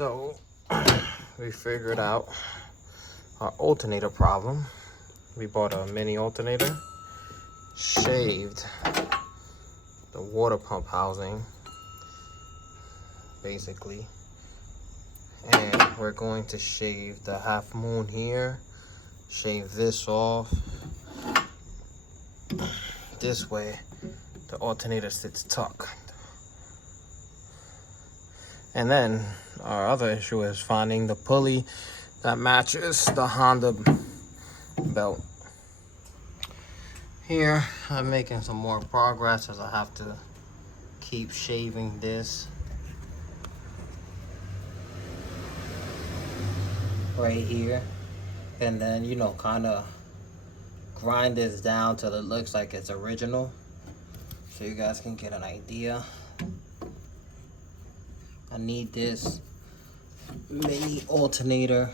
So we figured out our alternator problem. We bought a mini alternator, shaved the water pump housing basically, and we're going to shave the half moon here, shave this off. This way the alternator sits tucked. And then our other issue is finding the pulley that matches the Honda belt. Here I'm making some more progress as I have to keep shaving this right here, and then, you know, kind of grind this down till it looks like it's original, so you guys can get an idea. I need this mini alternator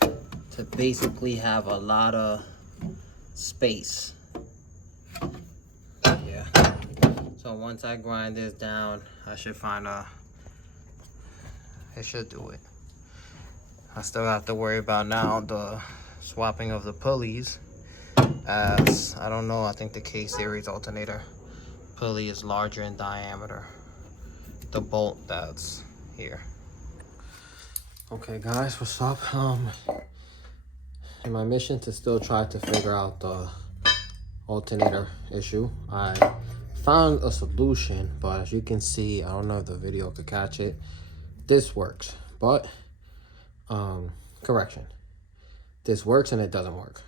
to basically have a lot of space. Yeah. So once I grind this down, I should find it should do it. I still have to worry about now the swapping of the pulleys, as I don't know, I think the K series alternator pulley is larger in diameter, the bolt that's here. Okay guys, what's up? In my mission to still try to figure out the alternator issue, I found a solution, but as you can see, I don't know if the video could catch it, this works, but correction, this works and it doesn't work.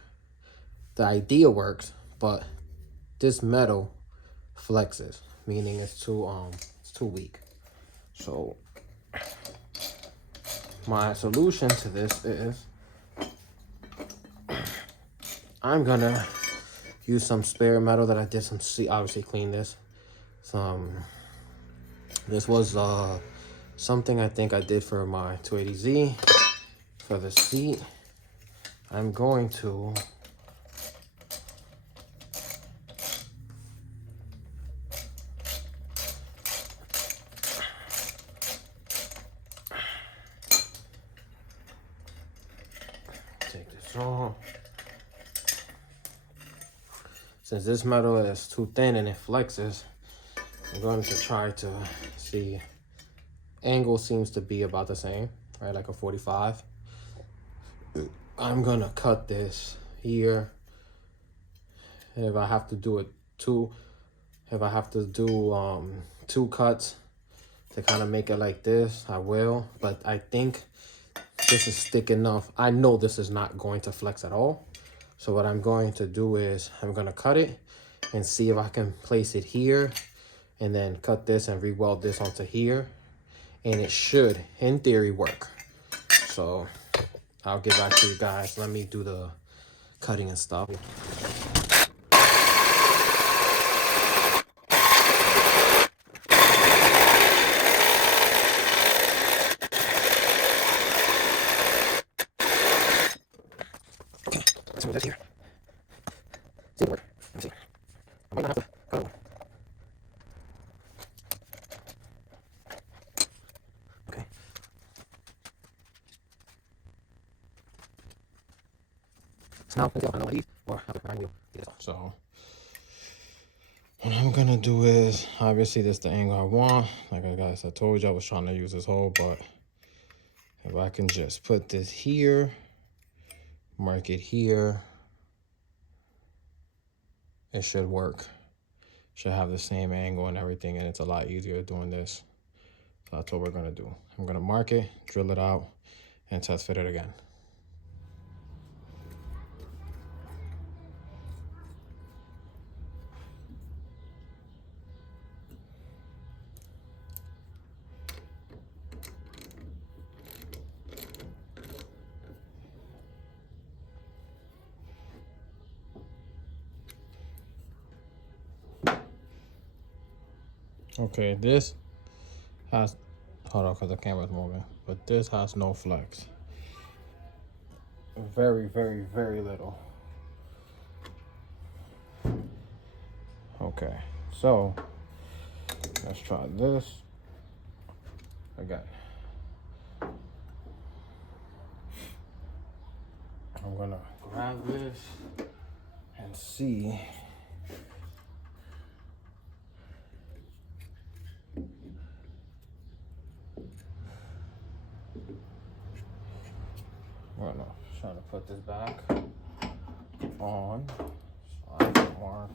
The idea works, but this metal flexes, meaning it's too weak. So my solution to this is I'm gonna use some spare metal that I did obviously clean this. This was something I think I did for my 280Z for the seat. I'm going to take this off. Since this metal is too thin and it flexes, I'm going to try to see. Angle seems to be about the same, right? Like a 45. I'm gonna cut this here. And if I have to do two cuts to kind of make it like this, I will. But I think this is thick enough. I know this is not going to flex at all. So what I'm going to do is I'm gonna cut it and see if I can place it here, and then cut this and re-weld this onto here. And it should, in theory, work. So I'll get back to you guys. Let me do the cutting and stuff. Okay, let's move this here. See it work. Let me see. I might not have to cut it. Okay. So now, let's see if I know what I need, or have to grind wheel. So what I'm gonna do is, obviously this is the angle I want. Like I told you, I was trying to use this hole, but if I can just put this here, mark it here, it should work. Should have the same angle and everything, and it's a lot easier doing this. So that's what we're gonna do. I'm gonna mark it, drill it out, and test fit it again. Okay, this has, hold on because the camera's moving, but this has no flex. Very, very, very little. Okay, so let's try this again. I'm gonna grab this and see. I'm gonna try to put this back on so I can mark.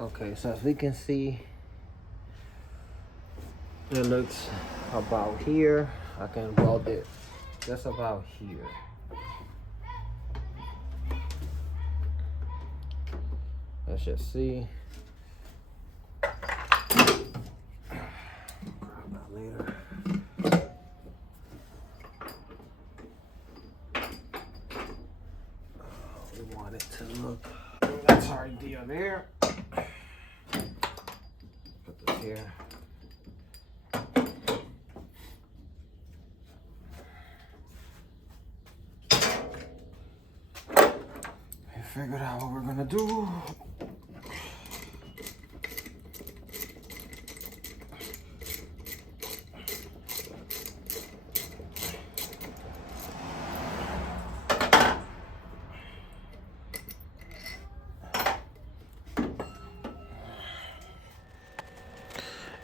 Okay, so as we can see, it looks about here. I can weld it just about here. Let's just see. Grab that later. We want it to look. That's our idea there. Put this here. We figured out what we're gonna do.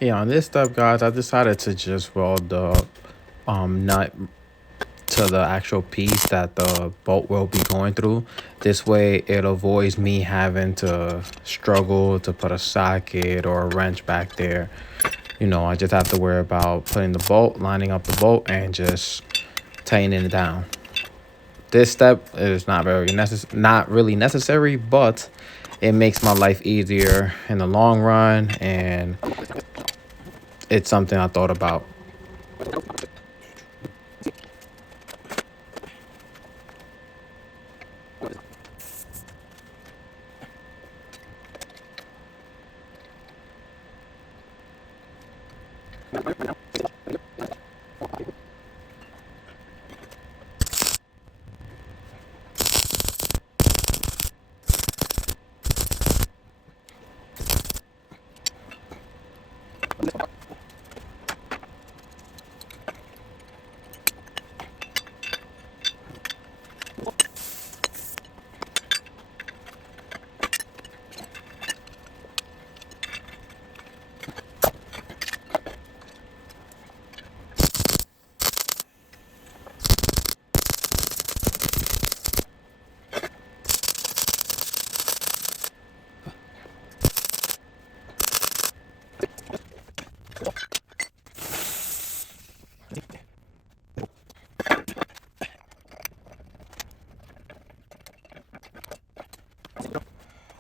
Yeah, on this stuff, guys, I decided to just weld the nut to the actual piece that the bolt will be going through. This way it avoids me having to struggle to put a socket or a wrench back there. You know, I just have to worry about putting the bolt, lining up the bolt, and just tightening it down. This step is not really necessary, but it makes my life easier in the long run, and it's something I thought about.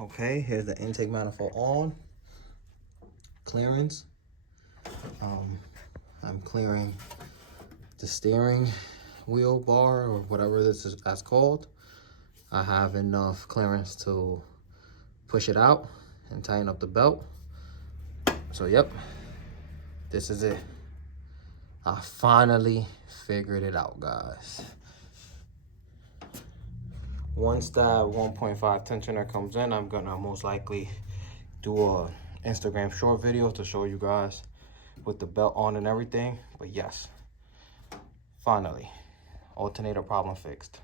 Okay, here's the intake manifold on. Clearance. I'm clearing the steering wheel bar or whatever this is that's called. I have enough clearance to push it out and tighten up the belt. So yep, this is it. I finally figured it out, guys. Once that 1.5 tensioner comes in, I'm gonna most likely do a Instagram short video to show you guys with the belt on and everything. But yes, finally, alternator problem fixed.